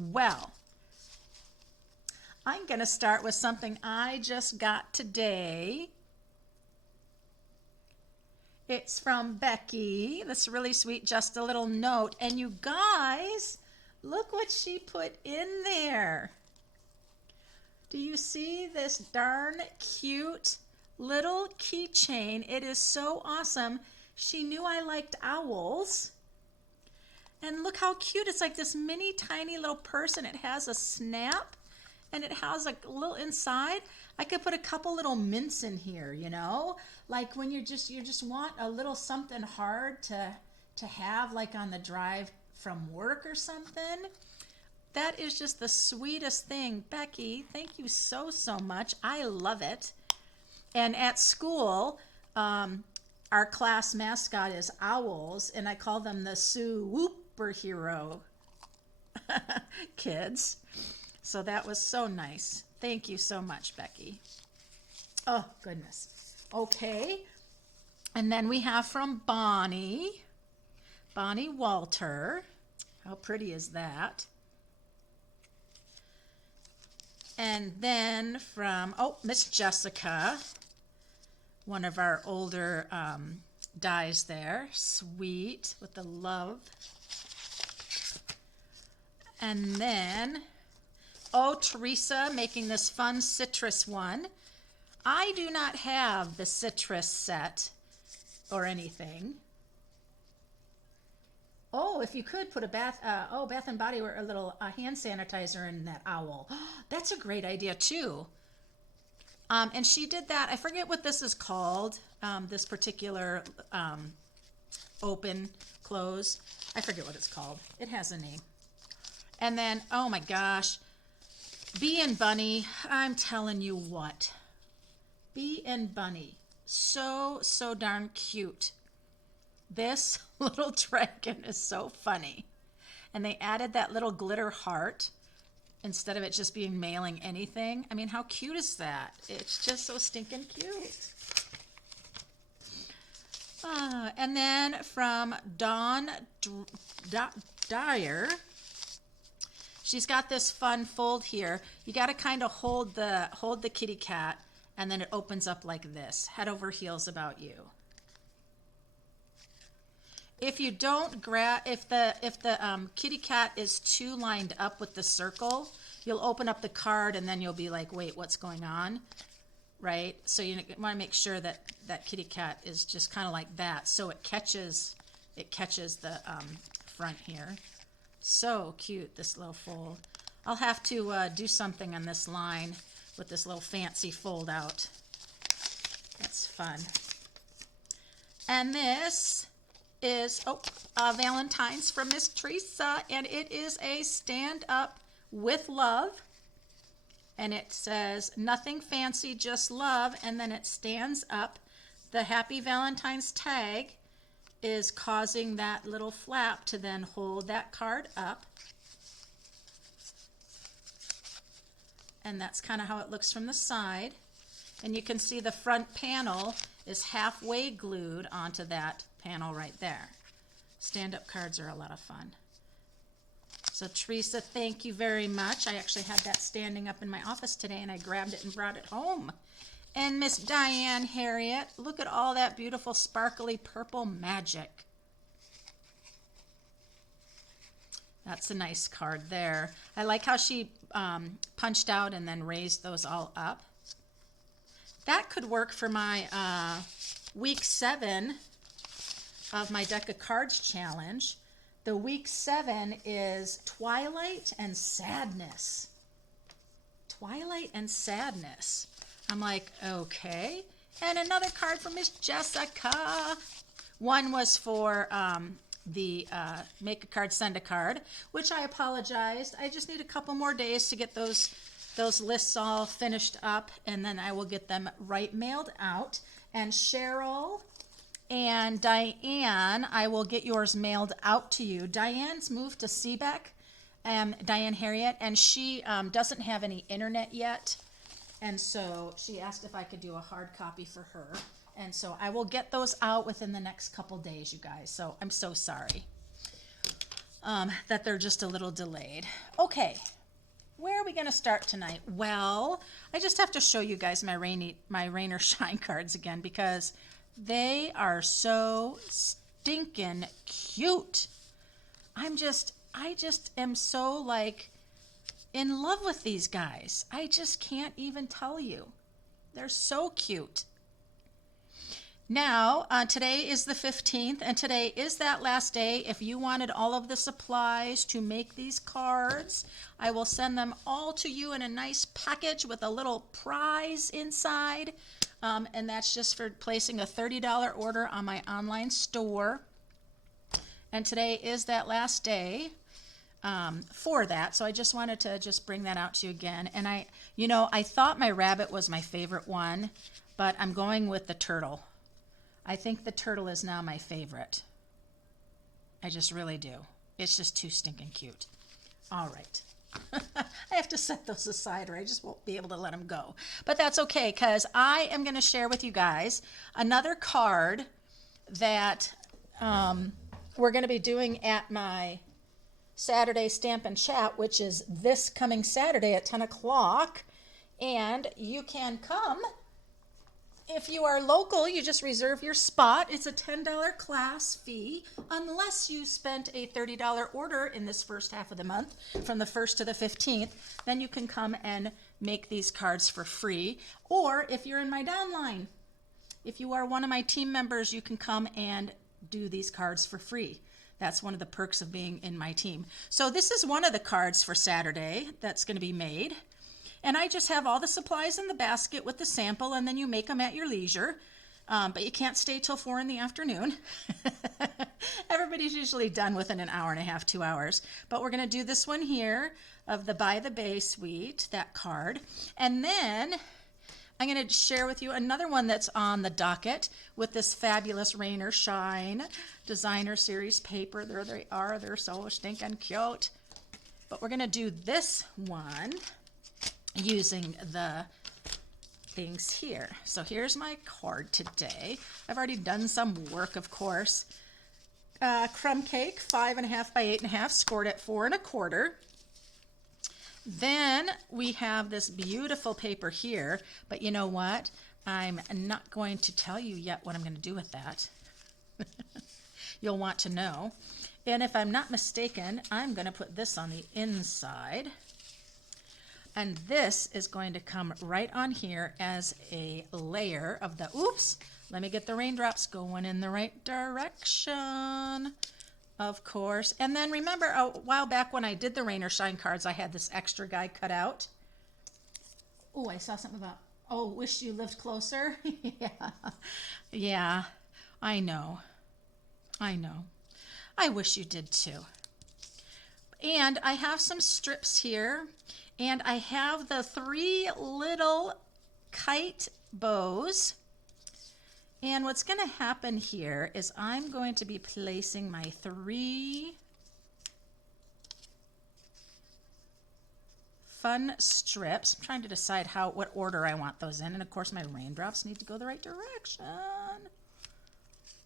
Well, I'm going to start with something I just got today. It's from Becky. That's really sweet, just a little note. And you guys, look what she put in there. Do you see this darn cute little keychain? It is so awesome. She knew I liked owls. And look how cute. It's like this mini tiny little purse, and it has a snap, and it has a little inside. I could put a couple little mints in here, you know, like when you just want a little something hard to have, like on the drive from work or something. That is just the sweetest thing. Becky, thank you so much. I love it. And at school, our class mascot is owls, and I call them the superhero kids. So that was so nice. Thank you so much, Becky. Oh, goodness. Okay. And then we have from Bonnie Walter. How pretty is that? And then from, Miss Jessica, one of our older dies there. Sweet, with the love. And then, Teresa making this fun citrus one. I do not have the citrus set or anything. Oh, if you could put a Bath and Body Works, a little hand sanitizer in that owl. That's a great idea too. And she did that. I forget what this is called. This particular open, close. I forget what it's called. It has a name. And then, oh my gosh, Bee and Bunny. I'm telling you what. Bee and Bunny. So darn cute. This little dragon is so funny. And they added that little glitter heart instead of it just being mailing anything. I mean, how cute is that? It's just so stinking cute. And then from Dawn Dyer, she's got this fun fold here. You got to kind of hold the kitty cat, and then it opens up like this, head over heels about you. If you don't if the kitty cat is too lined up with the circle, you'll open up the card and then you'll be like, wait, what's going on? Right? So you want to make sure that that kitty cat is just kind of like that, so it catches the front here. So cute, this little fold. I'll have to do something on this line with this little fancy fold out. That's fun. And this is Valentine's from Miss Teresa, and it is a stand up with love, and it says nothing fancy, just love, and then it stands up. The Happy Valentine's tag is causing that little flap to then hold that card up, and that's kind of how it looks from the side. And you can see the front panel is halfway glued onto that panel right there. Stand-up cards are a lot of fun. So Teresa, thank you very much. I actually had that standing up in my office today, and I grabbed it and brought it home. And Miss Diane Harriet, look at all that beautiful sparkly purple magic. That's a nice card there. I like how she punched out and then raised those all up. That could work for my week 7 of my deck of cards challenge. The week 7 is Twilight and Sadness. Twilight and Sadness. I'm like, okay. And another card from Miss Jessica. One was for the make a card, send a card, which I apologized. I just need a couple more days to get those lists all finished up, and then I will get them mailed out. And Cheryl and Diane, I will get yours mailed out to you. Diane's moved to Seebeck, Diane Harriet, and she doesn't have any internet yet, and so she asked if I could do a hard copy for her. And so I will get those out within the next couple days, you guys. So I'm so sorry. that they're just a little delayed. Okay, where are we going to start tonight? Well, I just have to show you guys my Rain or Shine cards again because they are so stinking cute. I just am so like in love with these guys. I just can't even tell you. They're so cute. Now, today is the 15th, and today is that last day. If you wanted all of the supplies to make these cards, I will send them all to you in a nice package with a little prize inside. And that's just for placing a $30 order on my online store. And today is that last day for that. So I just wanted to just bring that out to you again. And I thought my rabbit was my favorite one, but I'm going with the turtle. I think the turtle is now my favorite. I just really do. It's just too stinking cute. All right. I have to set those aside or I just won't be able to let them go. But that's okay because I am going to share with you guys another card that we're going to be doing at my Saturday Stampin' Chat, which is this coming Saturday at 10 o'clock. And you can come. If you are local, you just reserve your spot. It's a $10 class fee unless you spent a $30 order in this first half of the month from the 1st to the 15th. Then you can come and make these cards for free. Or if you're in my downline, if you are one of my team members, you can come and do these cards for free. That's one of the perks of being in my team. So this is one of the cards for Saturday that's going to be made. And I just have all the supplies in the basket with the sample, and then you make them at your leisure. But you can't stay till 4 in the afternoon. Everybody's usually done within an hour and a half, 2 hours. But we're going to do this one here of the By the Bay Suite, that card. And then I'm going to share with you another one that's on the docket with this fabulous Rain or Shine designer series paper. There they are. They're so stinking cute. But we're going to do this one using the things here. So here's my card today. I've already done some work, of course. Crumb cake, 5.5 by 8.5, scored at 4 1/4. Then we have this beautiful paper here, but you know what? I'm not going to tell you yet what I'm going to do with that. You'll want to know. And if I'm not mistaken, I'm going to put this on the inside. And this is going to come right on here as a layer of the, oops, let me get the raindrops going in the right direction, of course. And then remember a while back when I did the Rain or Shine cards, I had this extra guy cut out. Oh, I saw something about, oh, wish you lived closer. Yeah, I know. I wish you did too. And I have some strips here. And I have the 3 little kite bows. And what's going to happen here is I'm going to be placing my 3 fun strips. I'm trying to decide what order I want those in. And of course my raindrops need to go the right direction.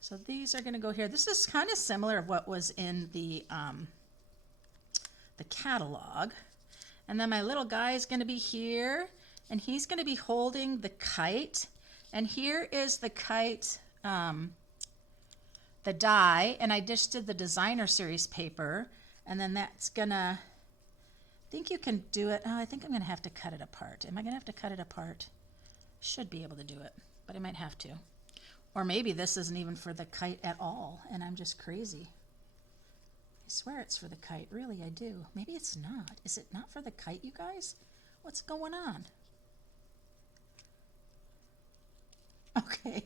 So these are going to go here. This is kind of similar to what was in the catalog. And then my little guy is going to be here, and he's going to be holding the kite. And here is the kite, the die, and I just did the designer series paper. And then that's going to, I think you can do it. Oh, I think I'm going to have to cut it apart. Am I going to have to cut it apart? Should be able to do it, but I might have to. Or maybe this isn't even for the kite at all, and I'm just crazy. I swear it's for the kite. Really, I do. Maybe it's not. Is it not for the kite, you guys? What's going on? Okay.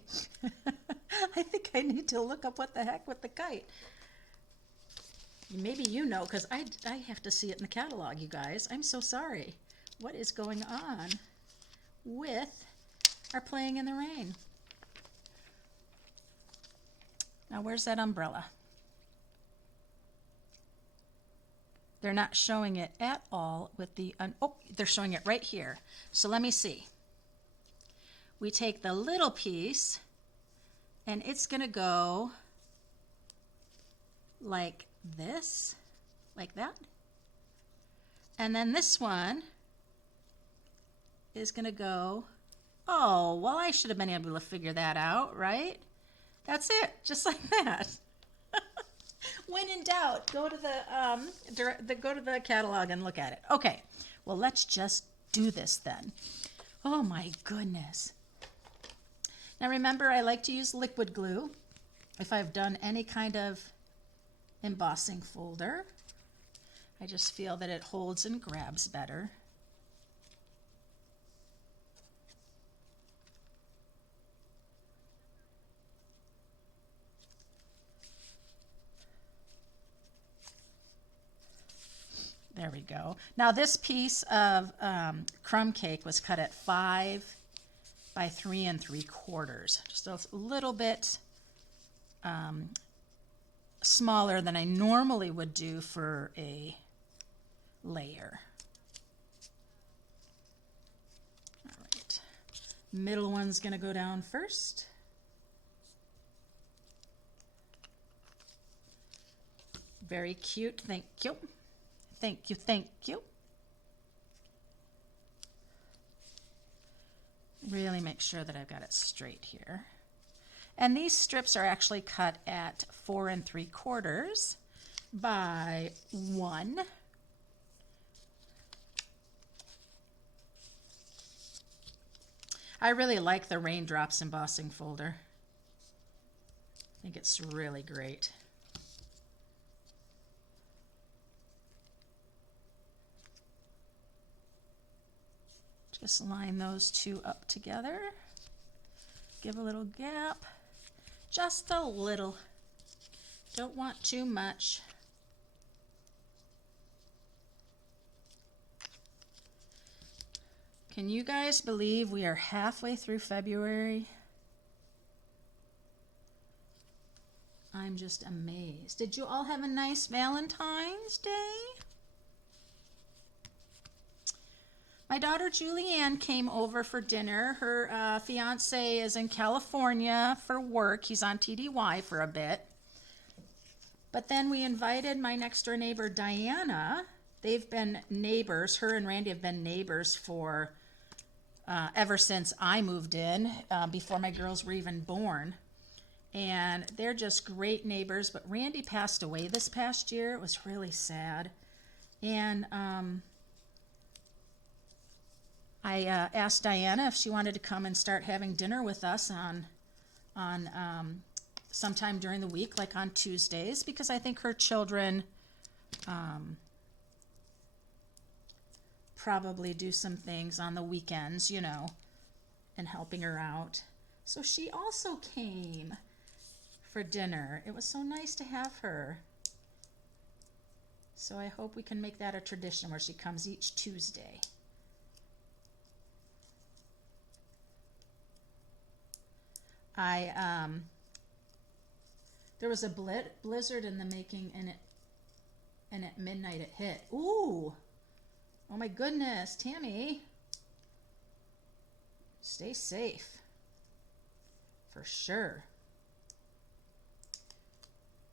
I think I need to look up what the heck with the kite. Maybe you know, because I have to see it in the catalog, you guys. I'm so sorry. What is going on with our Playing in the Rain? Now, where's that umbrella? They're not showing it at all with the, oh, they're showing it right here. So let me see. We take the little piece and it's going to go like this. like that. And then this one is going to go, oh, well, I should have been able to figure that out, right? That's it, just like that. When in doubt, go to the catalog and look at it. Okay, well, let's just do this then. Oh my goodness. Now remember, I like to use liquid glue if I've done any kind of embossing folder. I just feel that it holds and grabs better. There we go. Now this piece of crumb cake was cut at 5 by 3 3/4, just a little bit smaller than I normally would do for a layer. All right, middle one's gonna go down first. Very cute, thank you. Thank you, thank you. Really make sure that I've got it straight here. And these strips are actually cut at 4 3/4 by 1. I really like the raindrops embossing folder. I think it's really great. Just line those two up together. Give a little gap, just a little. Don't want too much. Can you guys believe we are halfway through February? I'm just amazed. Did you all have a nice Valentine's Day? My daughter Julianne came over for dinner. Her fiance is in California for work. He's on TDY for a bit. But then we invited my next door neighbor Diana. They've been neighbors. Her and Randy have been neighbors for ever since I moved in, before my girls were even born. And they're just great neighbors. But Randy passed away this past year. It was really sad. And I asked Diana if she wanted to come and start having dinner with us on sometime during the week, like on Tuesdays, because I think her children probably do some things on the weekends, you know, and helping her out. So she also came for dinner. It was so nice to have her. So I hope we can make that a tradition where she comes each Tuesday. There was a blizzard in the making, and at midnight it hit. Ooh, oh my goodness, Tammy, stay safe, for sure.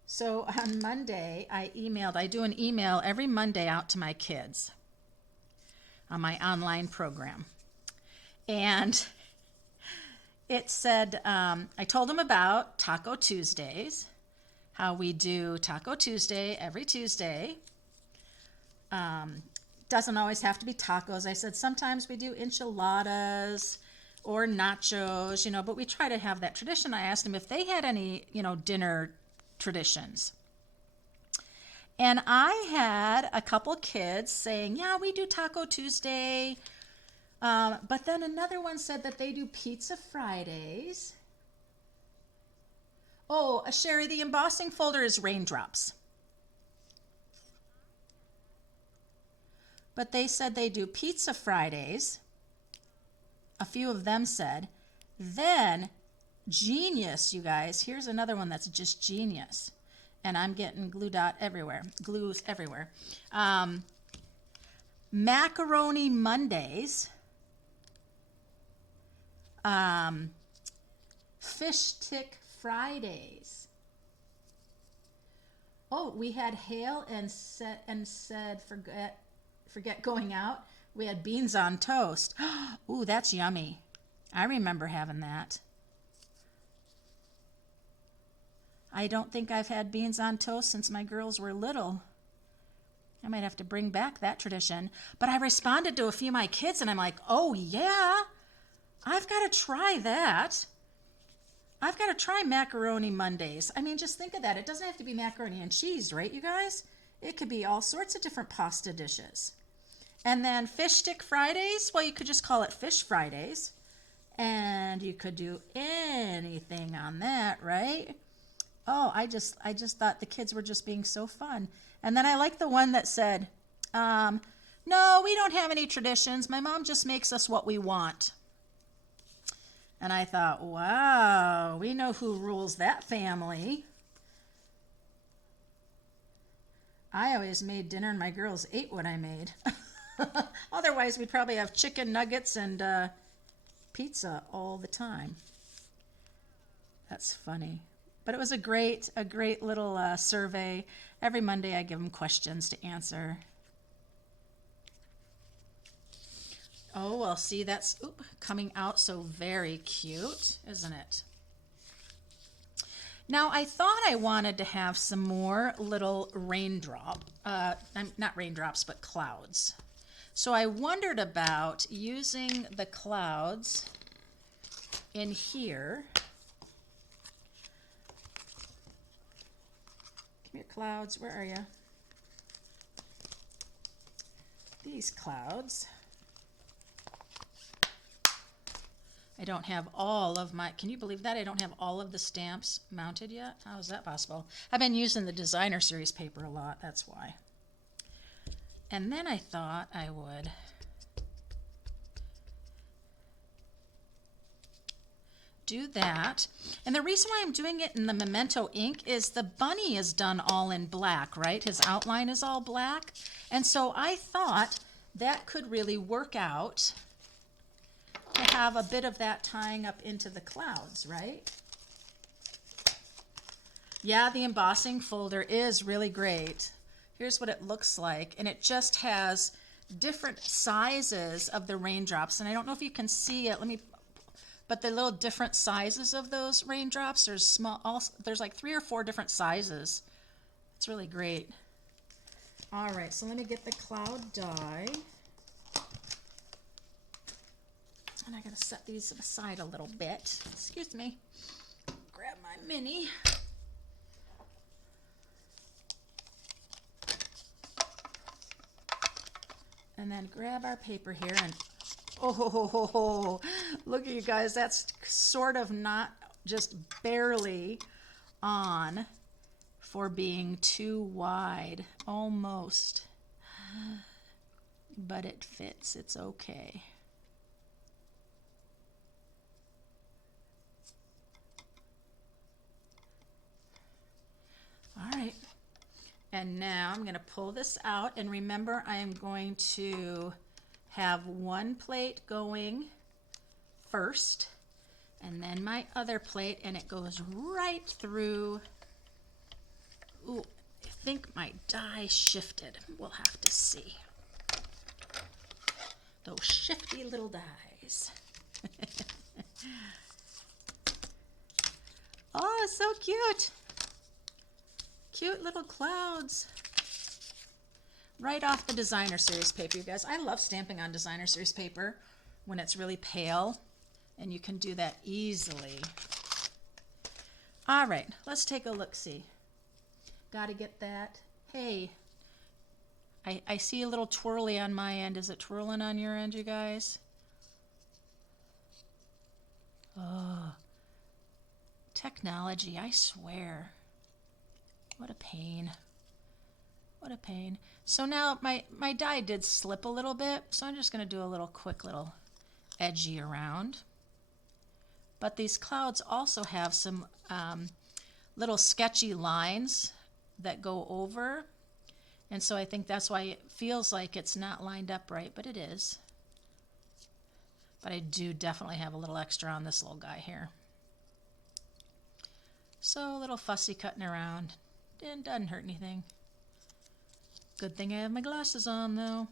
So on Monday, I do an email every Monday out to my kids on my online program, and it said, I told them about Taco Tuesdays, how we do Taco Tuesday every Tuesday. Doesn't always have to be tacos. I said sometimes we do enchiladas or nachos, you know, but we try to have that tradition. I asked them if they had any, you know, dinner traditions. And I had a couple kids saying, yeah, we do Taco Tuesday. But then another one said that they do Pizza Fridays. Oh, Sherry, the embossing folder is raindrops. But they said they do Pizza Fridays. A few of them said. Then, genius, you guys. Here's another one that's just genius. And I'm getting glues everywhere. Macaroni Mondays. Fish Stick Fridays. Oh, we had hail and said forget going out. We had beans on toast. Ooh, that's yummy. I remember having that. I don't think I've had beans on toast since my girls were little. I might have to bring back that tradition. But I responded to a few of my kids and I'm like, oh yeah, I've got to try that. I've got to try macaroni Mondays. I mean, just think of that. It doesn't have to be macaroni and cheese, right, you guys? It could be all sorts of different pasta dishes. And then fish stick Fridays, well, you could just call it Fish Fridays. And you could do anything on that, right? Oh, I just thought the kids were just being so fun. And then I like the one that said, no, we don't have any traditions. My mom just makes us what we want. And I thought, wow, we know who rules that family. I always made dinner and my girls ate what I made. Otherwise, we'd probably have chicken nuggets and pizza all the time. That's funny. But it was a great little survey. Every Monday I give them questions to answer. Oh, well, see, that's coming out so very cute, isn't it? Now, I thought I wanted to have some more little not raindrops, but clouds. So I wondered about using the clouds in here. Come here, clouds, where are you? These clouds. I don't have all of my, can you believe that? I don't have all of the stamps mounted yet. How is that possible? I've been using the designer series paper a lot, that's why. And then I thought I would do that. And the reason why I'm doing it in the Memento ink is the bunny is done all in black, right? His outline is all black. And so I thought that could really work out to have a bit of that tying up into the clouds, right? Yeah, the embossing folder is really great. Here's what it looks like, and it just has different sizes of the raindrops, and I don't know if you can see it. But the little different sizes of those raindrops, there's like 3 or 4 different sizes. It's really great. All right, so let me get the cloud die. And I gotta set these aside a little bit. Excuse me. Grab my mini. And then grab our paper here and oh, look at you guys. That's sort of not just barely on for being too wide. Almost. But it fits. It's okay. All right, and now I'm going to pull this out, and remember I am going to have one plate going first, and then my other plate, and it goes right through. Ooh, I think my die shifted. We'll have to see. Those shifty little dies. Oh, it's so cute. Cute little clouds. Right off the designer series paper, you guys. I love stamping on designer series paper when it's really pale, and you can do that easily. All right, let's take a look-see. Got to get that. Hey, I see a little twirly on my end. Is it twirling on your end, you guys? Oh, technology, I swear. What a pain. What a pain. So now my die did slip a little bit, so I'm just going to do a little quick little edgy around. But these clouds also have some little sketchy lines that go over. And so I think that's why it feels like it's not lined up right, but it is. But I do definitely have a little extra on this little guy here. So a little fussy cutting around. Doesn't hurt anything. Good thing I have my glasses on though.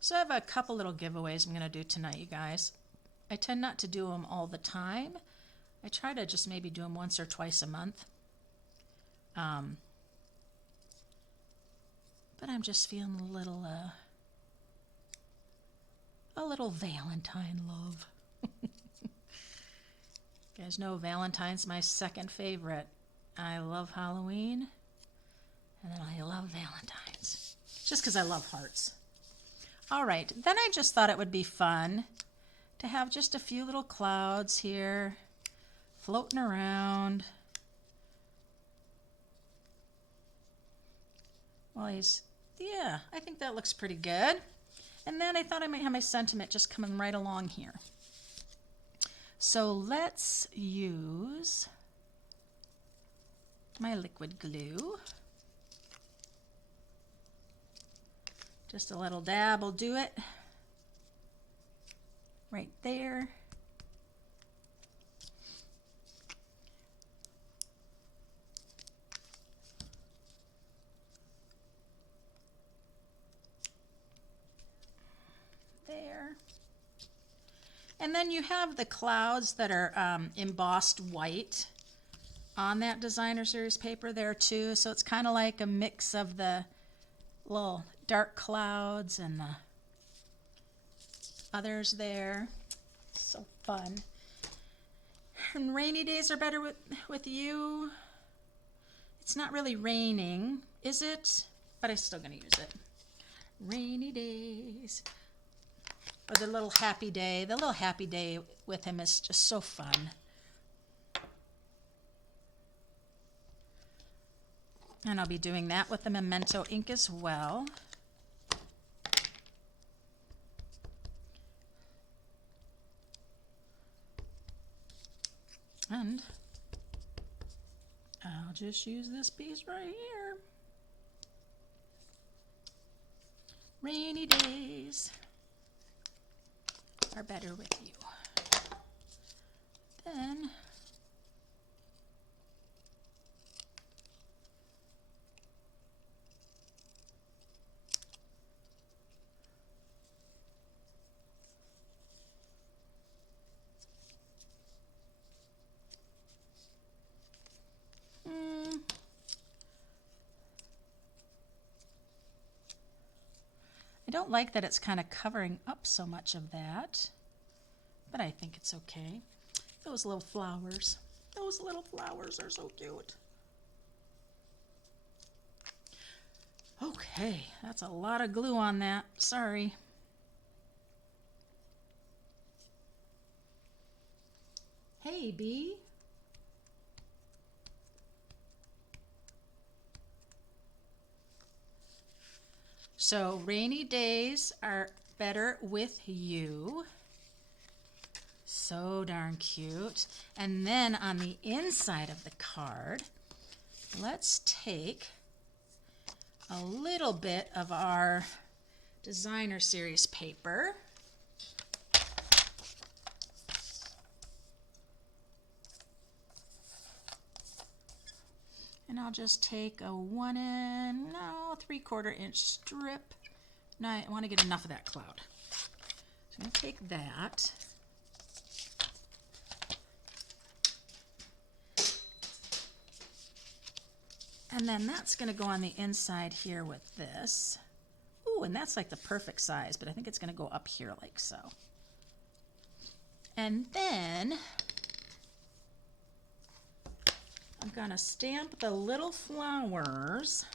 So I have a couple little giveaways I'm going to do tonight, you guys. I tend not to do them all the time. I try to just maybe do them once or twice a month. But I'm just feeling a little Valentine love. You guys know Valentine's my second favorite. I love Halloween, and then I love Valentine's. Just because I love hearts. All right, then I just thought it would be fun to have just a few little clouds here floating around. Well, yeah, I think that looks pretty good. And then I thought I might have my sentiment just coming right along here. So let's use my liquid glue. Just a little dab will do it. Right there. There. And then you have the clouds that are embossed white on that designer series paper there too. So it's kind of like a mix of the little dark clouds and the others there. So fun. And rainy days are better with you. It's not really raining, is it? But I'm still going to use it. Rainy days. Or the little happy day. The little happy day with him is just so fun. And I'll be doing that with the Memento ink as well. And I'll just use this piece right here. Rainy days are better with you. Then I don't like that it's kind of covering up so much of that, but I think it's okay. Those little flowers are so cute. Okay, that's a lot of glue on that. Sorry. Hey, bee. So rainy days are better with you. So darn cute. And then on the inside of the card, let's take a little bit of our designer series paper. And I'll just take a 3/4 inch strip. No, I want to get enough of that cloud. So I'm going to take that. And then that's going to go on the inside here with this. Ooh, and that's like the perfect size, but I think it's going to go up here like so. And then I'm going to stamp the little flowers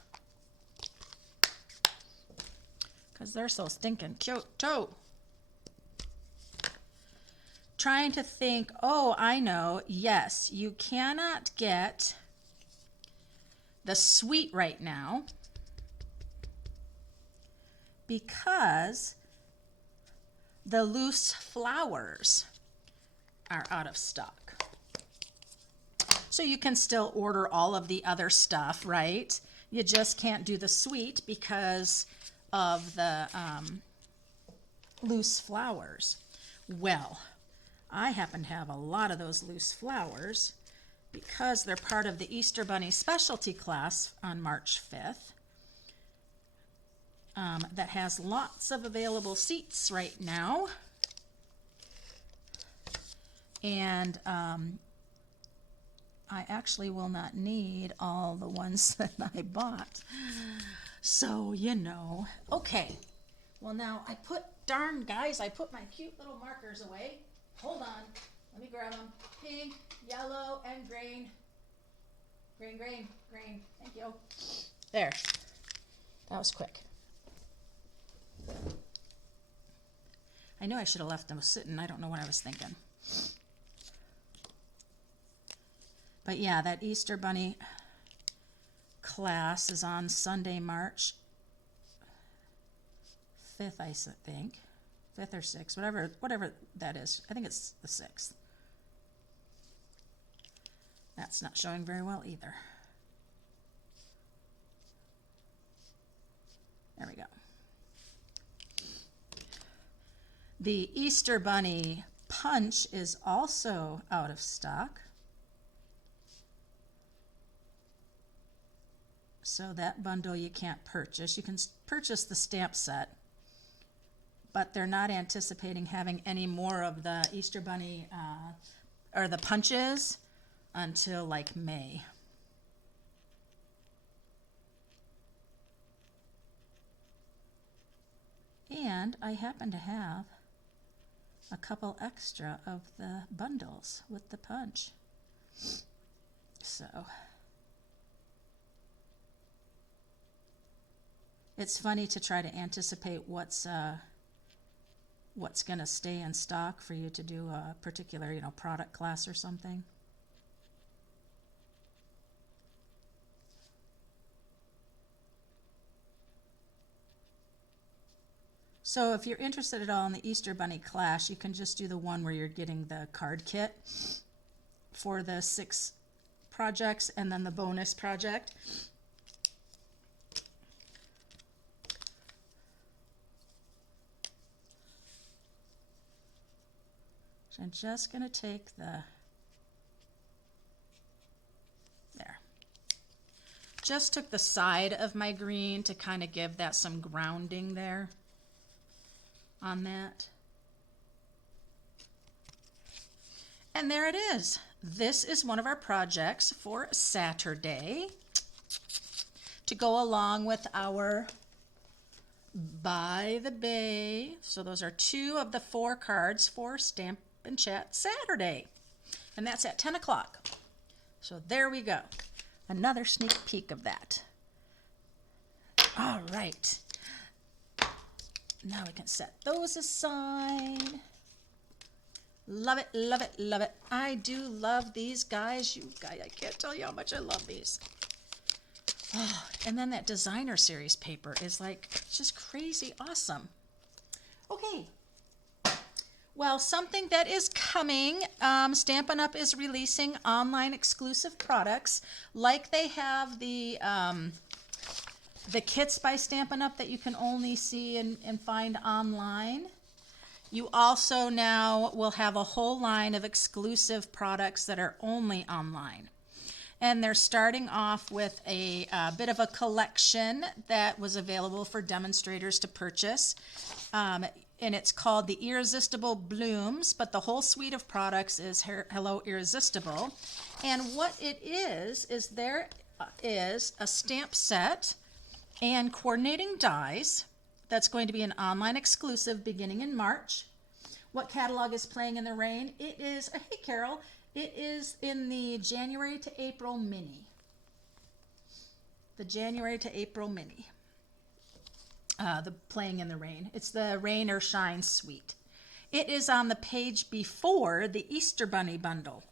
because they're so stinking cute too. Trying to think, oh, I know, yes, you cannot get the sweet right now because the loose flowers are out of stock. So you can still order all of the other stuff, right? You just can't do the sweet because of the loose flowers. Well, I happen to have a lot of those loose flowers because they're part of the Easter Bunny specialty class on March 5th. That has lots of available seats right now. And I actually will not need all the ones that I bought. So, you know. Okay. Well, now darn guys, I put my cute little markers away. Hold on. Let me grab them. Pink, yellow, and green. Green. Thank you. There. That was quick. I knew I should have left them sitting. I don't know what I was thinking. But yeah, that Easter Bunny class is on Sunday, March 5th, I think. 5th or 6th, whatever that is. I think it's the 6th. That's not showing very well either. There we go. The Easter Bunny punch is also out of stock. So that bundle you can't purchase. You can purchase the stamp set, but they're not anticipating having any more of the Easter Bunny or the punches until like May. And I happen to have a couple extra of the bundles with the punch. So it's funny to try to anticipate what's going to stay in stock for you to do a particular, product class or something. So if you're interested at all in the Easter Bunny class, you can just do the one where you're getting the card kit for the 6 projects and then the bonus project. So I'm just going to take there. Just took the side of my green to kind of give that some grounding there on that. And there it is. This is one of our projects for Saturday to go along with our By the Bay. So those are 2 of the 4 cards for Stamp and Chat Saturday. And that's at 10 o'clock. So there we go. Another sneak peek of that. All right. Now we can set those aside. Love it, love it, love it. I do love these guys. You guys, I can't tell you how much I love these. Oh, and then that designer series paper is like just crazy awesome. Okay. Well, something that is coming, Stampin' Up! Is releasing online exclusive products, like they have the kits by Stampin' Up! That you can only see and find online. You also now will have a whole line of exclusive products that are only online. And they're starting off with a bit of a collection that was available for demonstrators to purchase. And it's called the Irresistible Blooms, but the whole suite of products is Hello Irresistible. And what it is there is a stamp set and coordinating dies that's going to be an online exclusive beginning in March. What catalog is playing in the rain? It is, hey Carol, it is in the January to April mini. The January to April mini. The Playing in the Rain. It's the Rain or Shine suite. It is on the page before the Easter Bunny bundle.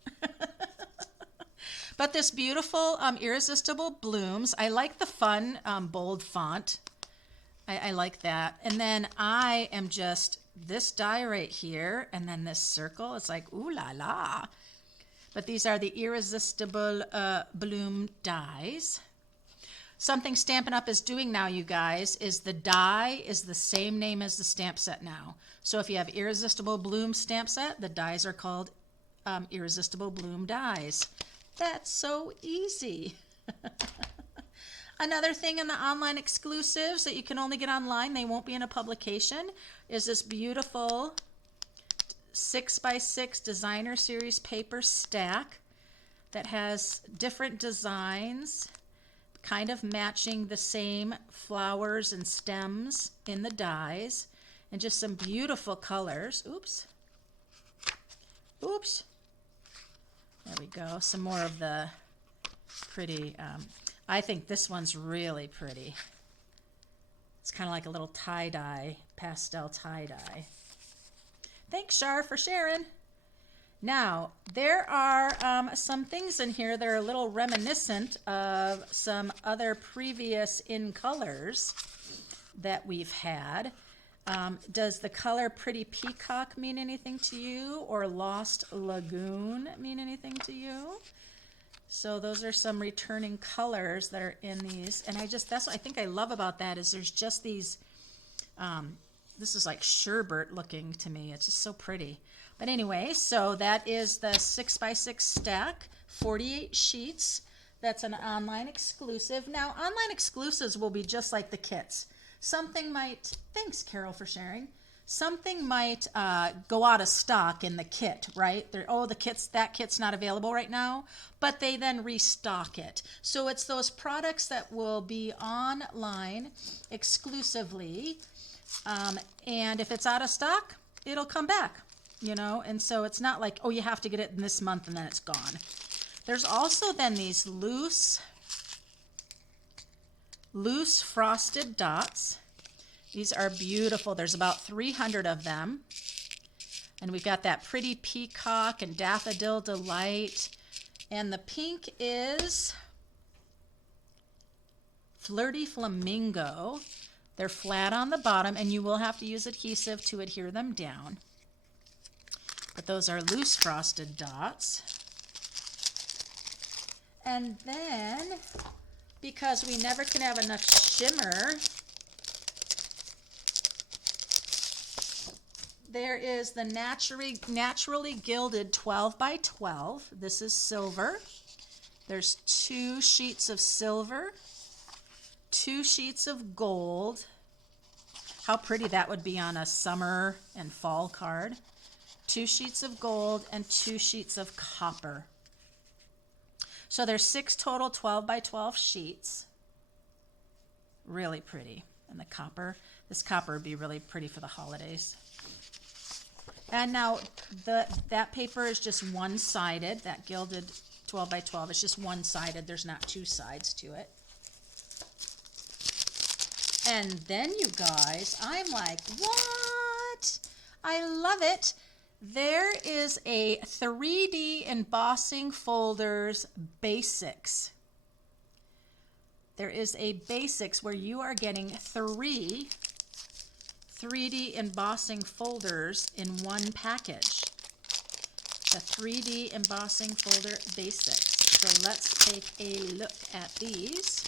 But this beautiful Irresistible Blooms, I like the fun bold font. I like that. And then I am just, this die right here, and then this circle, it's like, ooh la la. But these are the Irresistible Bloom dies. Something Stampin' Up! Is doing now, you guys, is the die is the same name as the stamp set now. So if you have Irresistible Bloom stamp set, the dies are called Irresistible Bloom dies. That's so easy. Another thing in the online exclusives that you can only get online, they won't be in a publication, is this beautiful 6x6 designer series paper stack that has different designs, kind of matching the same flowers and stems in the dies, and just some beautiful colors. Oops. Oops. There we go. Some more of the pretty, I think this one's really pretty. It's kind of like a little tie-dye, pastel tie-dye. Thanks, Shar, for sharing. Now, there are some things in here that are a little reminiscent of some other previous in colors that we've had. Does the color Pretty Peacock mean anything to you, or Lost Lagoon mean anything to you? So those are some returning colors that are in these, and that's what I think I love about that, is there's just these, this is like sherbet looking to me. It's just so pretty. But anyway, so that is the 6x6 stack, 48 sheets. That's an online exclusive. Now, online exclusives will be just like the kits. Something might, thanks Carol for sharing, something might go out of stock in the kit, right? That kit's not available right now, but they then restock it. So it's those products that will be online exclusively, and if it's out of stock, it'll come back, you know? And so it's not like, oh, you have to get it in this month and then it's gone. There's also then these loose frosted dots. These are beautiful. There's about 300 of them. And we've got that Pretty Peacock and Daffodil Delight. And the pink is Flirty Flamingo. They're flat on the bottom, and you will have to use adhesive to adhere them down. But those are loose frosted dots. And then, because we never can have enough shimmer, there is the naturally gilded 12 by 12. This is silver. There's 2 sheets of silver, 2 sheets of gold. How pretty that would be on a summer and fall card. 2 sheets of gold and 2 sheets of copper. So there's 6 total 12 by 12 sheets. Really pretty. And the copper, this copper would be really pretty for the holidays. And now that paper is just one-sided. That gilded 12 by 12 is just one-sided. There's not 2 sides to it. And then, you guys, I'm like, what? I love it. There is a 3D embossing folders basics. There is a basics where you are getting 3 3D embossing folders in one package. The 3D embossing folder basics. So let's take a look at these.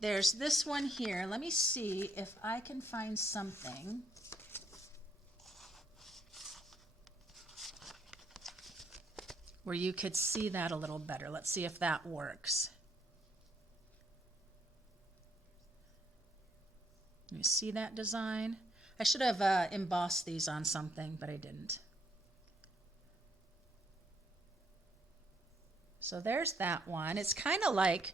There's this one here. Let me see if I can find something. Where you could see that a little better. Let's see if that works. You see that design? I should have embossed these on something, but I didn't. So there's that one. It's kind of like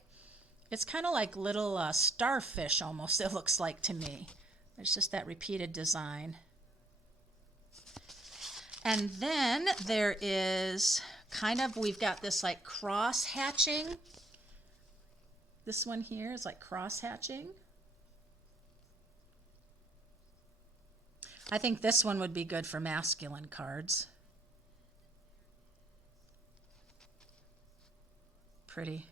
little starfish almost, it looks like to me. There's just that repeated design. And then there is we've got this like cross hatching. This one here is like cross hatching. I think this one would be good for masculine cards. Pretty.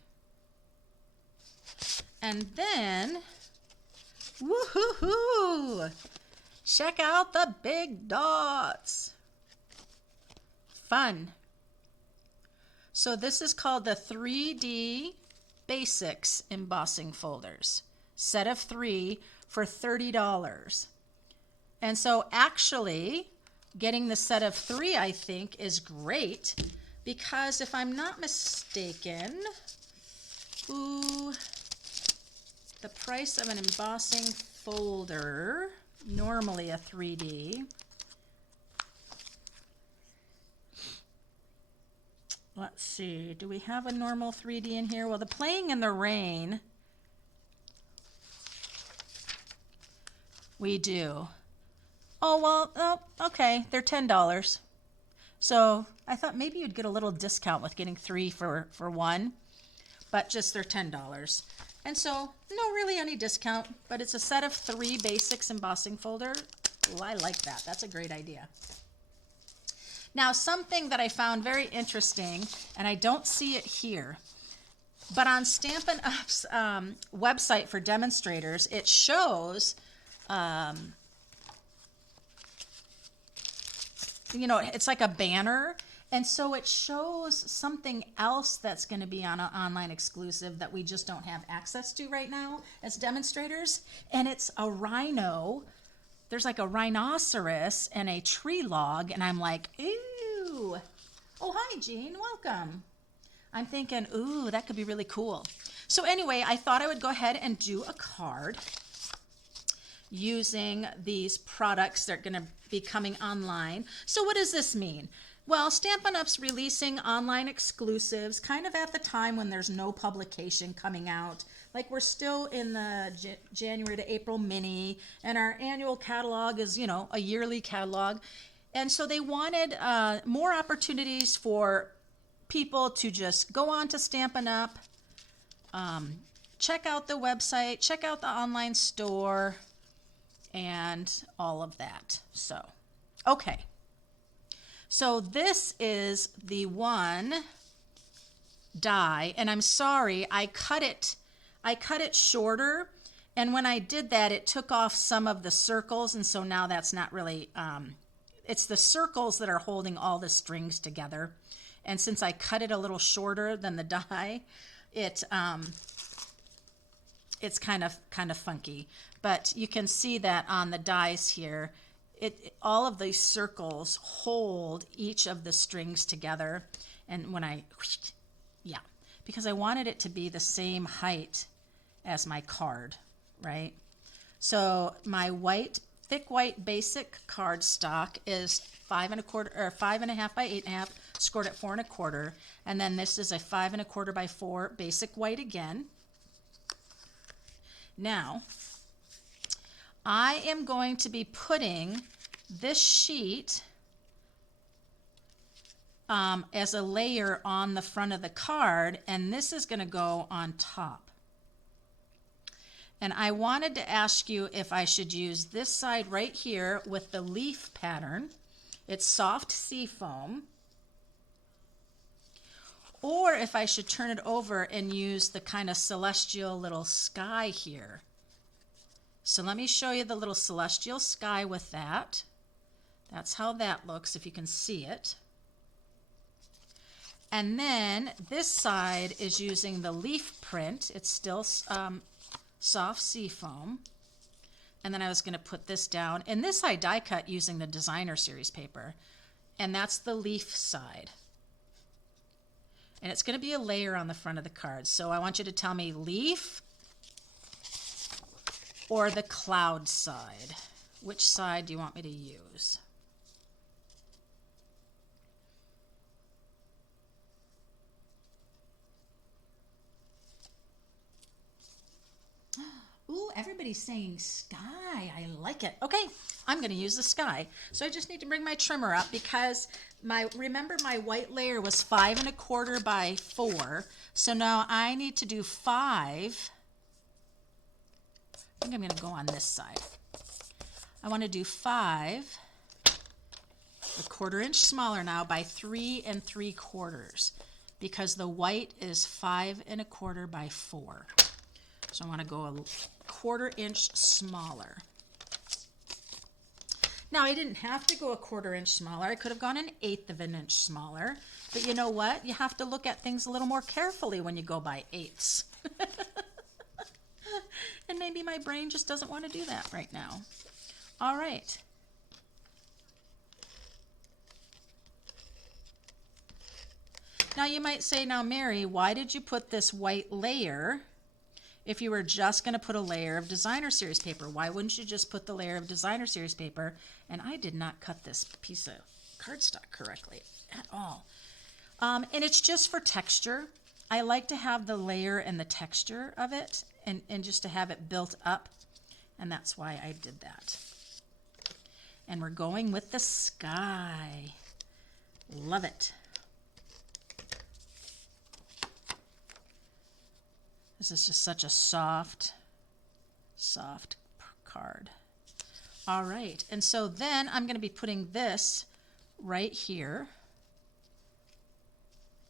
And then, woohoo! Check out the big dots. Fun. So this is called the 3D Basics Embossing Folders. Set of 3 for $30. And so actually, getting the set of 3, I think, is great because if I'm not mistaken, ooh, the price of an embossing folder, normally a 3D. Let's see, do we have a normal 3D in here? Well, the Playing in the Rain, we do. Oh, well, oh, okay, they're $10. So I thought maybe you'd get a little discount with getting 3 for 1, but just they're $10. And so no really any discount, but it's a set of 3 basics embossing folder. Well, I like that. That's a great idea. Now, something that I found very interesting, and I don't see it here, but on Stampin' Up's website for demonstrators, it shows, you know, it's like a banner. And so it shows something else that's going to be on an online exclusive that we just don't have access to right now as demonstrators. And it's a rhino. There's like a rhinoceros and a tree log. And I'm like, ooh. Oh, hi, Jean. Welcome. I'm thinking, ooh, that could be really cool. So anyway, I thought I would go ahead and do a card using these products that are going to be coming online. So what does this mean? Well, Stampin' Up's releasing online exclusives kind of at the time when there's no publication coming out. Like we're still in the January to April mini, and our annual catalog is, you know, a yearly catalog. And so they wanted more opportunities for people to just go on to Stampin' Up, check out the website, check out the online store, and all of that. So, okay. So this is the one die, and I'm sorry, I cut it shorter, and when I did that, it took off some of the circles, and so now that's not really, it's the circles that are holding all the strings together. And since I cut it a little shorter than the die, it's kind of funky. But you can see that on the dies here, all of these circles hold each of the strings together. And when yeah, because I wanted it to be the same height as my card, right? So my thick white basic card stock is 5 1/4 or 5.5 by 8.5, scored at 4 1/4, and then this is a 5 1/4 by 4 basic white again. Now, I am going to be putting this sheet as a layer on the front of the card, and this is going to go on top. And I wanted to ask you if I should use this side right here with the leaf pattern. It's soft sea foam. Or if I should turn it over and use the kind of celestial little sky here. So let me show you the little celestial sky with that. That's how that looks, if you can see it. And then this side is using the leaf print. It's still soft sea foam. And then I was going to put this down. And this I die cut using the designer series paper. And that's the leaf side. And it's going to be a layer on the front of the card. So I want you to tell me leaf or the cloud side. Which side do you want me to use? Ooh, everybody's saying sky. I like it. Okay, I'm going to use the sky. So I just need to bring my trimmer up because remember my white layer was 5 1/4 by 4. So now I need to do 5. I think I'm going to go on this side. I want to do 5, a 1/4 inch smaller now, by 3 3/4 because the white is 5 1/4 by 4. So I want to go a 1/4 inch smaller. Now I didn't have to go a 1/4 inch smaller. I could have gone 1/8 of an inch smaller. But you know what? You have to look at things a little more carefully when you go by eighths. And maybe my brain just doesn't want to do that right now. All right. Now you might say, now Mary, why did you put this white layer if you were just going to put a layer of designer series paper? Why wouldn't you just put the layer of designer series paper? And I did not cut this piece of cardstock correctly at all. And it's just for texture. I like to have the layer and the texture of it and just to have it built up. And that's why I did that. And we're going with the sky. Love it. This is just such a soft card. All right, and so then I'm going to be putting this right here,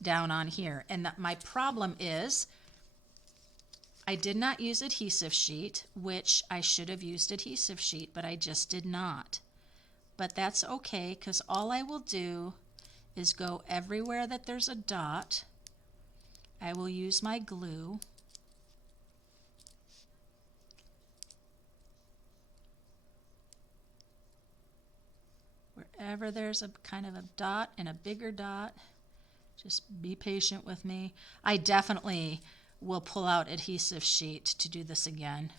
down on here. And my problem is I did not use adhesive sheet, which I should have used adhesive sheet, but I just did not. But that's okay, because all I will do is go everywhere that there's a dot. I will use my glue. Wherever there's a kind of a dot and a bigger dot, just be patient with me. I definitely will pull out adhesive sheet to do this again.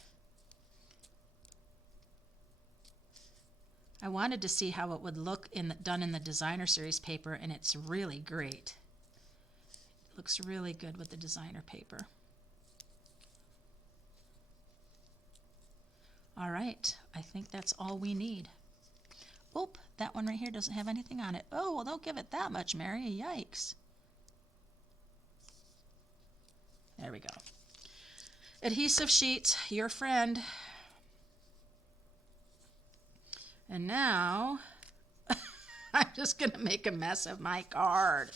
I wanted to see how it would look done in the designer series paper, and it's really great. It looks really good with the designer paper. All right, I think that's all we need. Oop, that one right here doesn't have anything on it. Oh, well, don't give it that much, Mary. Yikes. There we go. Adhesive sheet, your friend. And now, I'm just going to make a mess of my card.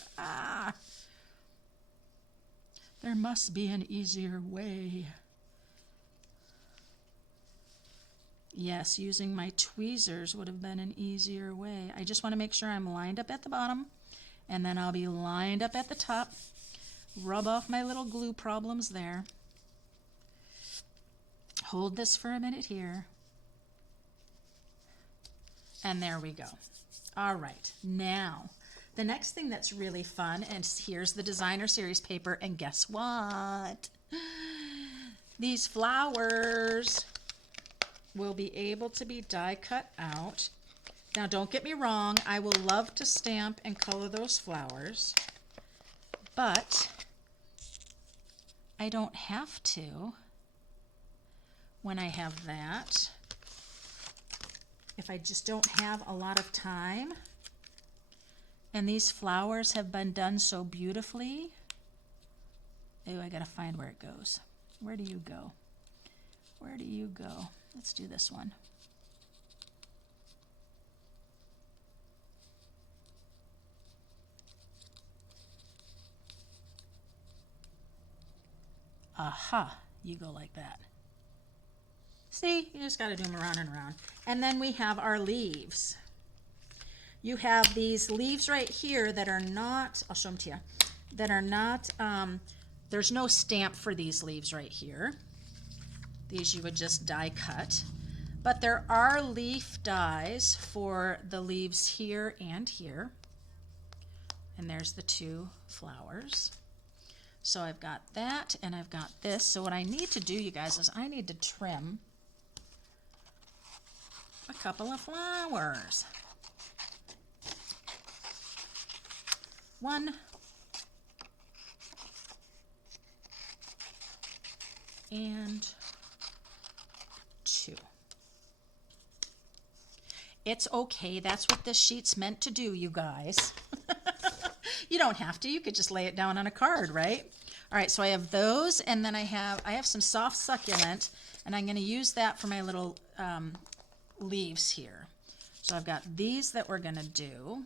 There must be an easier way. Yes, using my tweezers would have been an easier way. I just want to make sure I'm lined up at the bottom, and then I'll be lined up at the top. Rub off my little glue problems there. Hold this for a minute here. And there we go. All right, now the next thing that's really fun, and here's the designer series paper, and guess what? These flowers will be able to be die cut out. Now don't get me wrong, I will love to stamp and color those flowers, but I don't have to when I have that. If I just don't have a lot of time, and these flowers have been done so beautifully. Oh, I gotta find where it goes. Where do you go? Where do you go? Let's do this one. Aha, you go like that. See, you just got to do them around and around. And then we have our leaves. You have these leaves right here that are not, I'll show them to you, that are not, there's no stamp for these leaves right here. These you would just die cut. But there are leaf dies for the leaves here and here. And there's the two flowers. So I've got that and I've got this. So what I need to do, you guys, is I need to trim a couple of flowers. One. And two. It's okay. That's what this sheet's meant to do, you guys. You don't have to. You could just lay it down on a card, right? All right, so I have those, and then I have some soft succulent, and I'm going to use that for my little leaves here. So I've got these that we're going to do.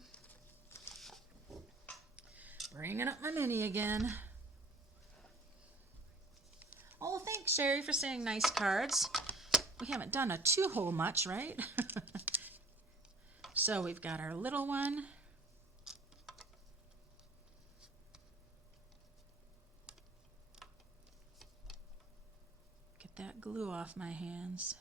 Bringing up my mini again. Oh, thanks, Sherry, for saying nice cards. We haven't done a two-hole much, right? So we've got our little one. Get that glue off my hands.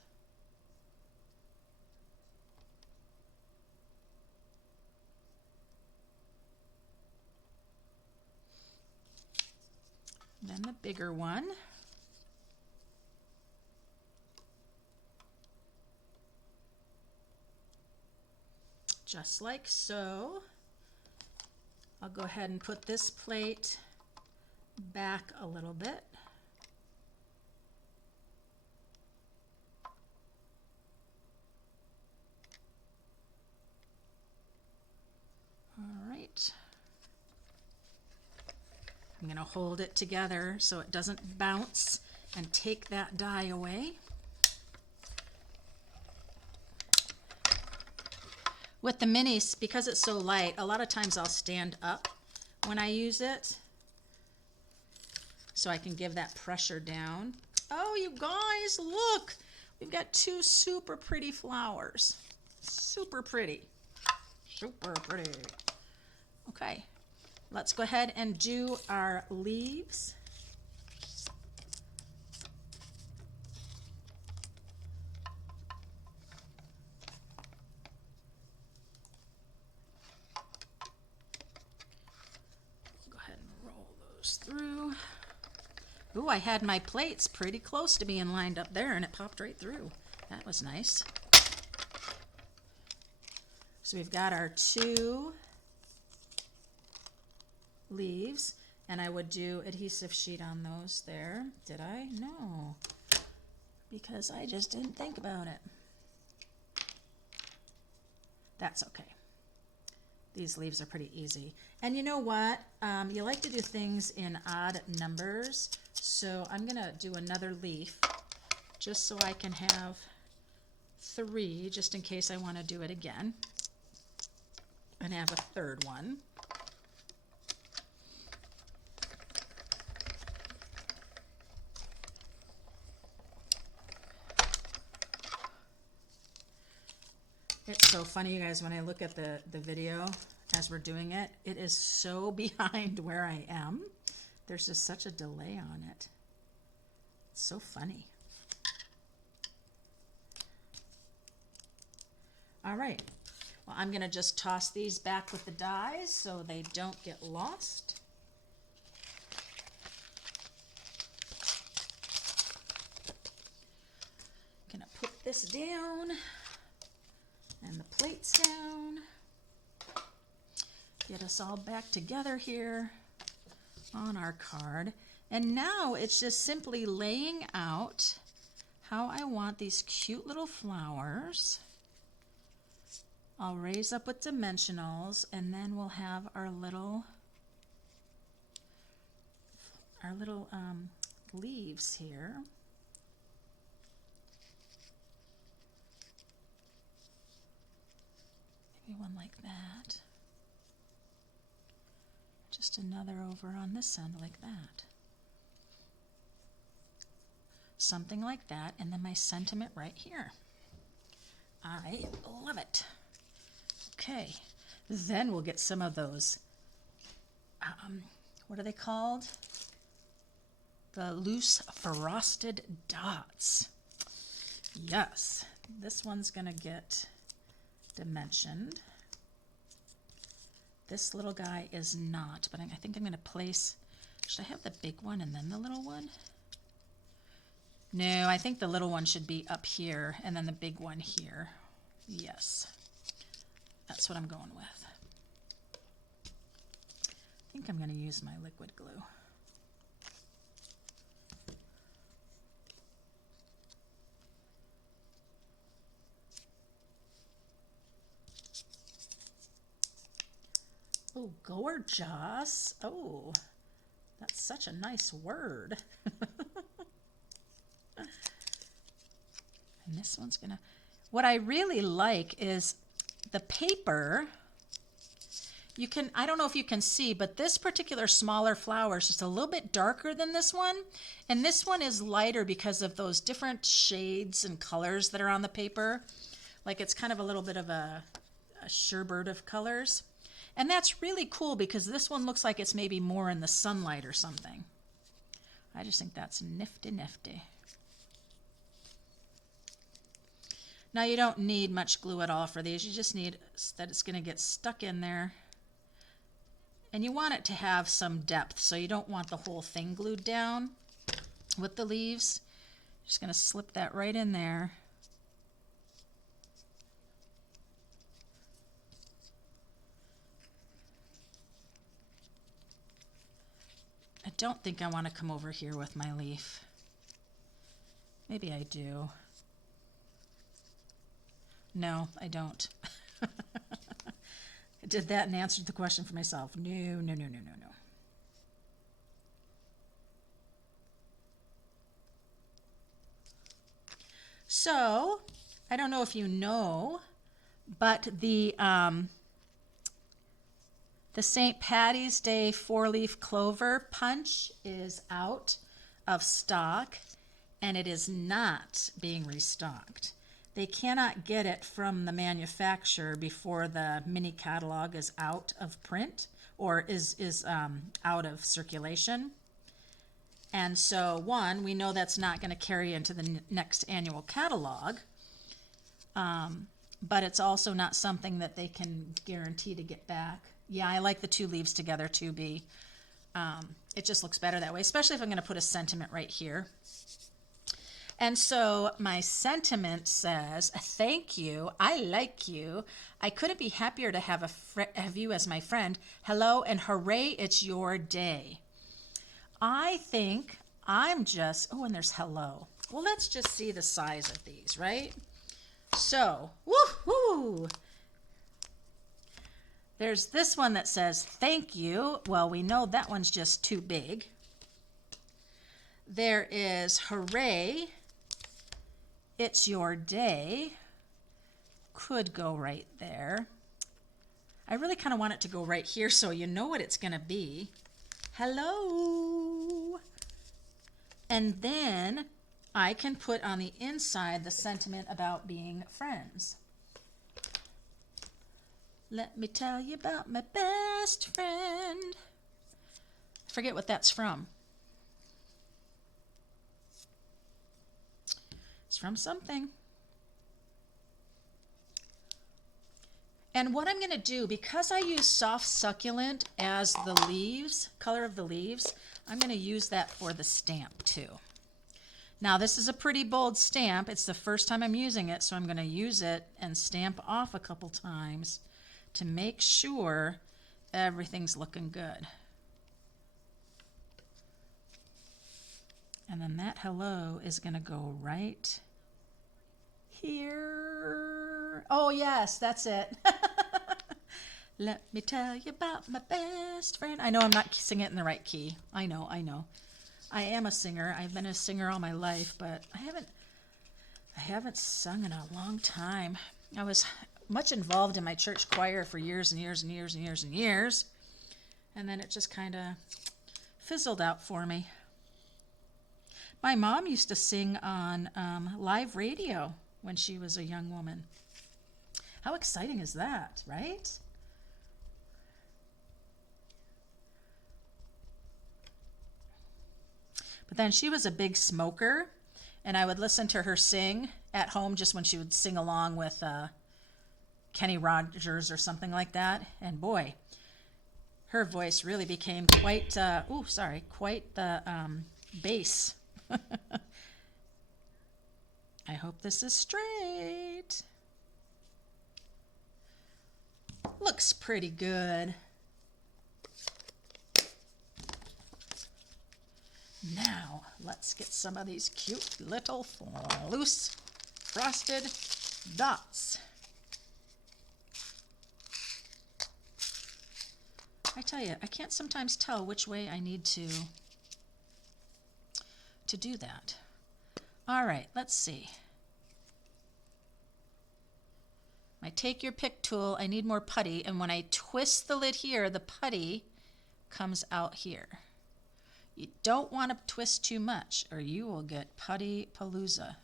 and the bigger one. Just like so. I'll go ahead and put this plate back a little bit. All right. I'm going to hold it together so it doesn't bounce and take that die away. With the minis, because it's so light, a lot of times I'll stand up when I use it so I can give that pressure down. Oh, you guys, look! We've got two super pretty flowers. Super pretty. Super pretty. Okay, let's go ahead and do our leaves. Go ahead and roll those through. Ooh, I had my plates pretty close to being lined up there and it popped right through. That was nice. So we've got our two leaves, and I would do adhesive sheet on those there. Did I? No, because I just didn't think about it. That's okay. These leaves are pretty easy. And you know what? You like to do things in odd numbers, so I'm gonna do another leaf just so I can have 3, just in case I want to do it again, and have a third one. It's so funny, you guys, when I look at the video as we're doing it, it is so behind where I am. There's just such a delay on it. It's so funny. All right, well, I'm gonna just toss these back with the dies so they don't get lost. Gonna put this down. And the plates down. Get us all back together here on our card. And now it's just simply laying out how I want these cute little flowers. I'll raise up with dimensionals, and then we'll have our little leaves here. Maybe one like that. Just another over on this end like that. Something like that, and then my sentiment right here. I love it. Okay, then we'll get some of those, what are they called? The loose frosted dots. Yes, this one's gonna get dimensioned. This little guy is not, but I think I'm gonna place, should I have the big one and then the little one? No, I think the little one should be up here and then the big one here. Yes, that's what I'm going with. I think I'm gonna use my liquid glue. Oh, gorgeous. Oh, that's such a nice word. And this one's gonna, what I really like is the paper. You can, I don't know if you can see, but this particular smaller flower is just a little bit darker than this one. And this one is lighter because of those different shades and colors that are on the paper. Like it's kind of a little bit of a sherbet of colors. And that's really cool because this one looks like it's maybe more in the sunlight or something. I just think that's nifty, nifty. Now you don't need much glue at all for these. You just need that it's going to get stuck in there. And you want it to have some depth, so you don't want the whole thing glued down with the leaves. Just going to slip that right in there. I don't think I want to come over here with my leaf. Maybe I do. No, I don't. I did that and answered the question for myself. No, no, no, no, no, no. So, I don't know if you know, but the St. Patty's Day 4-leaf clover punch is out of stock, and it is not being restocked. They cannot get it from the manufacturer before the mini catalog is out of print or is out of circulation. And so, one, we know that's not going to carry into the next annual catalog, but it's also not something that they can guarantee to get back. Yeah, I like the two leaves together too, B. It just looks better that way, especially if I'm going to put a sentiment right here. And so my sentiment says, thank you, I like you, I couldn't be happier to have you as my friend. Hello and hooray, it's your day. I think I'm just, oh, and there's hello. Well, let's just see the size of these, right? So, woohoo! There's this one that says, thank you. Well, we know that one's just too big. There is hooray, it's your day. Could go right there. I really kind of want it to go right here so you know what it's going to be. Hello. And then I can put on the inside the sentiment about being friends. Let me tell you about my best friend. I forget what that's from. It's from something. And what I'm going to do, because I use soft succulent as the leaves, color of the leaves, I'm going to use that for the stamp too. Now this is a pretty bold stamp. It's the first time I'm using it, so I'm going to use it and stamp off a couple times to make sure everything's looking good. And then that hello is going to go right here. Oh yes, that's it. Let me tell you about my best friend. I know I'm not singing it in the right key. I know. I am a singer. I've been a singer all my life, but I haven't sung in a long time. I was much involved in my church choir for years and years and years and years and years. And then it just kind of fizzled out for me. My mom used to sing on live radio when she was a young woman. How exciting is that, right? But then she was a big smoker, and I would listen to her sing at home just when she would sing along with Kenny Rogers or something like that. And boy, her voice really became quite, quite the bass. I hope this is straight. Looks pretty good. Now, let's get some of these cute little loose frosted dots. I tell you, I can't sometimes tell which way I need to do that. All right, let's see. I take your pick tool, I need more putty, and when I twist the lid here, the putty comes out here. You don't want to twist too much or you will get putty palooza.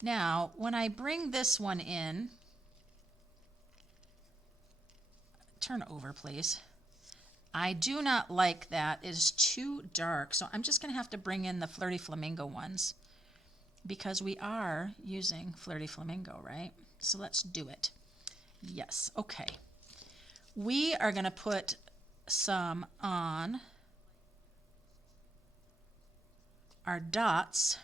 Now, when I bring this one in, turn over please. I do not like that. It is too dark, so I'm just going to have to bring in the Flirty Flamingo ones because we are using Flirty Flamingo, right? So let's do it. Yes, okay. We are going to put some on our dots.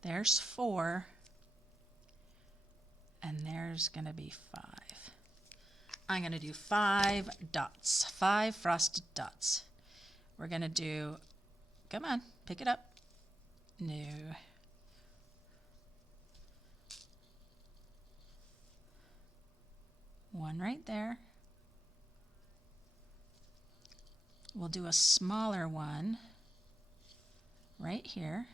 There's 4, and there's going to be 5. I'm going to do 5 dots, 5 frosted dots. We're going to do, come on, pick it up. No. One right there. We'll do a smaller one right here.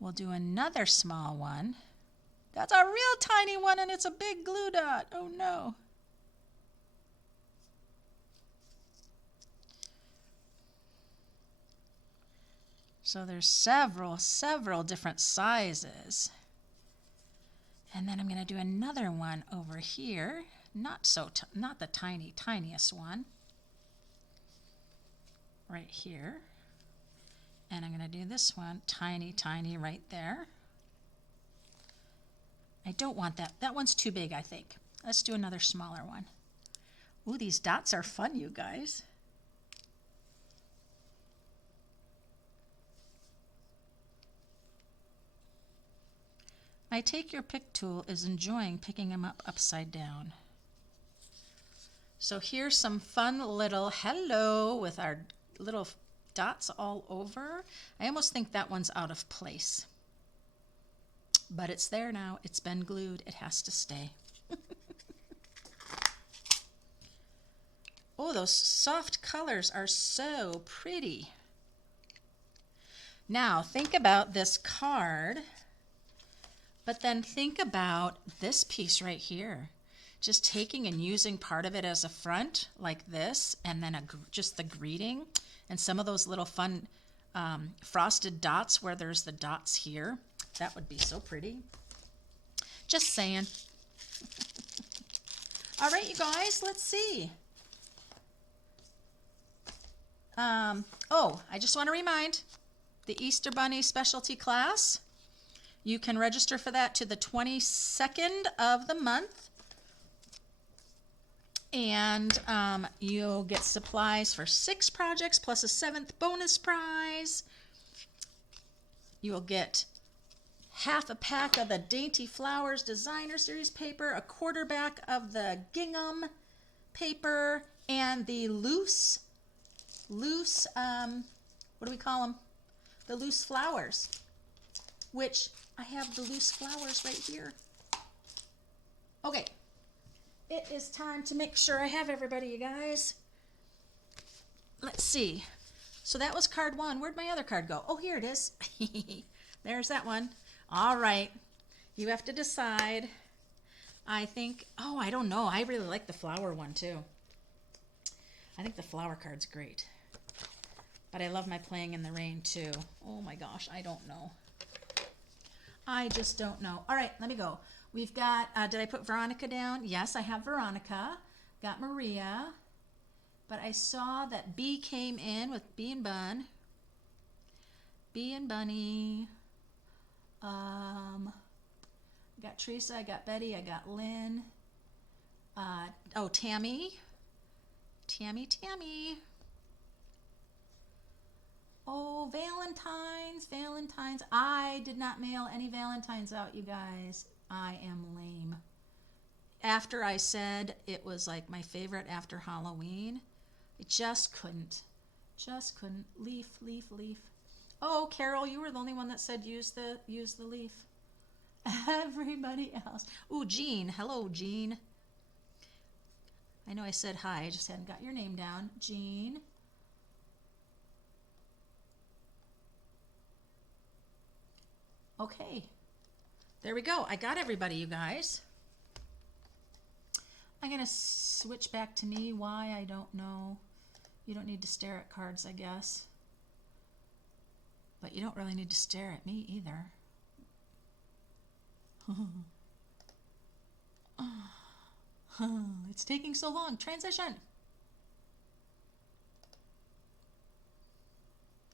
We'll do another small one. That's a real tiny one, and it's a big glue dot. Oh no. So there's several different sizes. And then I'm going to do another one over here. Not the tiniest one. Right here. And I'm going to do this one, tiny right there. I don't want that. That one's too big, I think. Let's do another smaller one. Ooh, these dots are fun, you guys. My Take Your Pick tool is enjoying picking them up upside down. So here's some fun little hello with our little dots all over. I almost think that one's out of place. But it's there now. It's been glued. It has to stay. Oh, those soft colors are so pretty. Now, think about this card, but then think about this piece right here. Just taking and using part of it as a front, like this, and then just the greeting, and some of those little fun frosted dots where there's the dots here. That would be so pretty. Just saying. All right, you guys, let's see. Oh, I just want to remind the Easter Bunny specialty class. You can register for that to the 22nd of the month. And you'll get supplies for 6 projects plus a 7th bonus prize. You will get half a pack of the Dainty Flowers Designer Series paper, a quarterback of the gingham paper, and the loose, what do we call them? The loose flowers, which I have the loose flowers right here. Okay, it is time to make sure I have everybody, you guys. Let's see. So that was card 1. Where'd my other card go? Oh, here it is. There's that one. All right, you have to decide. I think, oh, I don't know. I really like the flower one too. I think the flower card's great. But I love my Playing in the Rain too. Oh my gosh, I don't know. I just don't know. All right, let me go. We've got, did I put Veronica down? Yes, I have Veronica. Got Maria. But I saw that B came in with B and Bun. B and Bunny. I got Teresa, I got Betty, I got Lynn. Oh, Tammy. Tammy. Oh, Valentine's. I did not mail any Valentines out, you guys. I am lame. After I said it was like my favorite after Halloween, I just couldn't. Leaf. Oh, Carol, you were the only one that said use the leaf. Everybody else. Ooh, Jean. Hello, Jean. I know I said hi. I just hadn't got your name down. Jean. Okay. There we go. I got everybody, you guys. I'm going to switch back to me. Why? I don't know. You don't need to stare at cards, I guess. But you don't really need to stare at me either. It's taking so long. Transition.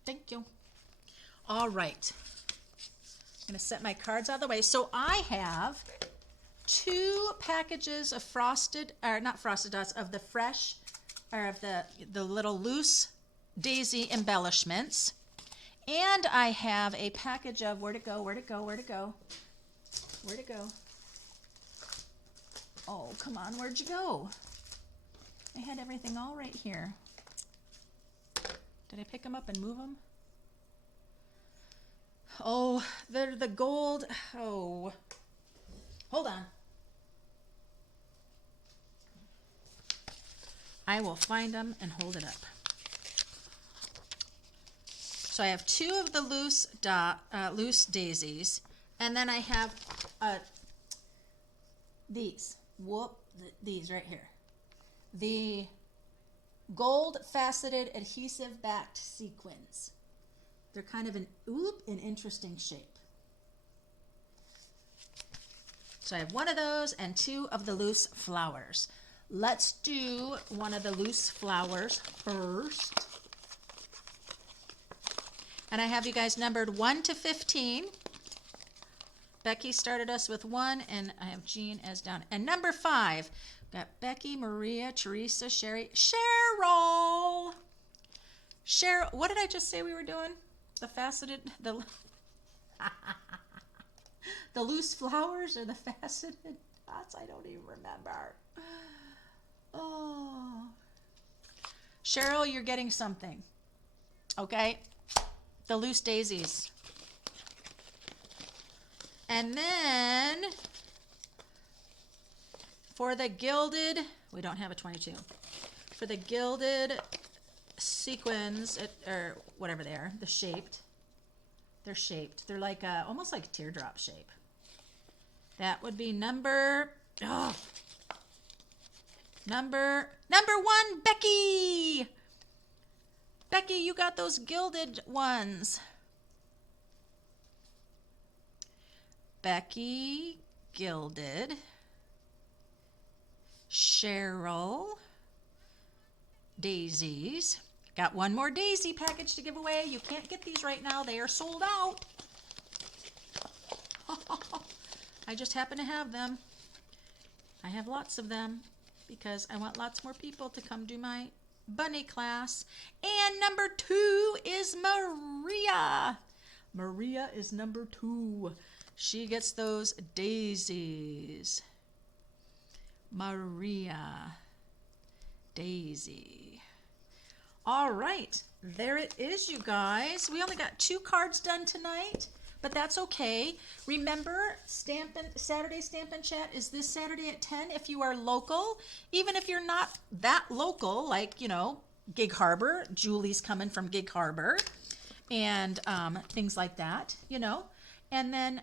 Thank you. All right. I'm going to set my cards out of the way. So I have 2 packages of frosted, or not frosted dots, of the fresh, or of the little loose daisy embellishments. And I have a package of, where'd it go? Oh, come on, where'd you go? I had everything all right here. Did I pick them up and move them? Oh, they're the gold. Oh, hold on. I will find them and hold it up. So I have 2 of the loose daisies, and then I have these. These right here. The gold faceted adhesive backed sequins. They're kind of an interesting shape. So I have 1 of those and 2 of the loose flowers. Let's do one of the loose flowers first. And I have you guys numbered 1 to 15. Becky started us with 1, and I have Jean as down. And number 5, got Becky, Maria, Teresa, Sherry, Cheryl. Cheryl, what did I just say we were doing? The faceted, the loose flowers or the faceted dots? I don't even remember. Oh. Cheryl, you're getting something. Okay? The loose daisies. And then for the gilded, we don't have a 22. For the gilded sequins, or whatever they are, they're shaped. They're like almost like a teardrop shape. That would be number 1, Becky. Becky, you got those gilded ones. Becky, gilded. Cheryl, daisies. Got 1 more daisy package to give away. You can't get these right now. They are sold out. I just happen to have them. I have lots of them because I want lots more people to come do my bunny class. And number 2 is Maria. Maria is number 2. She gets those daisies. Maria. Daisy. All right. There it is, you guys. We only got 2 cards done tonight, but that's okay. Remember, Saturday Stampin' Chat is this Saturday at 10 if you are local. Even if you're not that local, like, Gig Harbor. Julie's coming from Gig Harbor and things like that, And then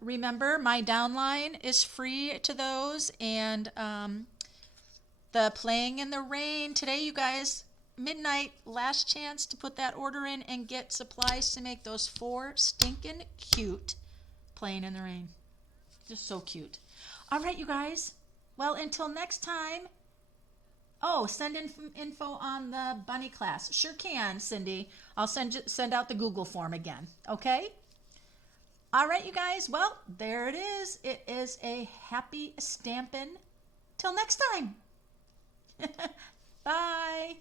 remember, my downline is free to those. And the Playing in the Rain today, you guys, midnight, last chance to put that order in and get supplies to make those 4 stinking cute Playing in the Rain. Just so cute. All right, you guys. Well, until next time. Oh, send in info on the bunny class. Sure can, Cindy. I'll send out the Google form again. Okay? All right, you guys. Well, there it is. It is a happy stampin'. Till next time. Bye.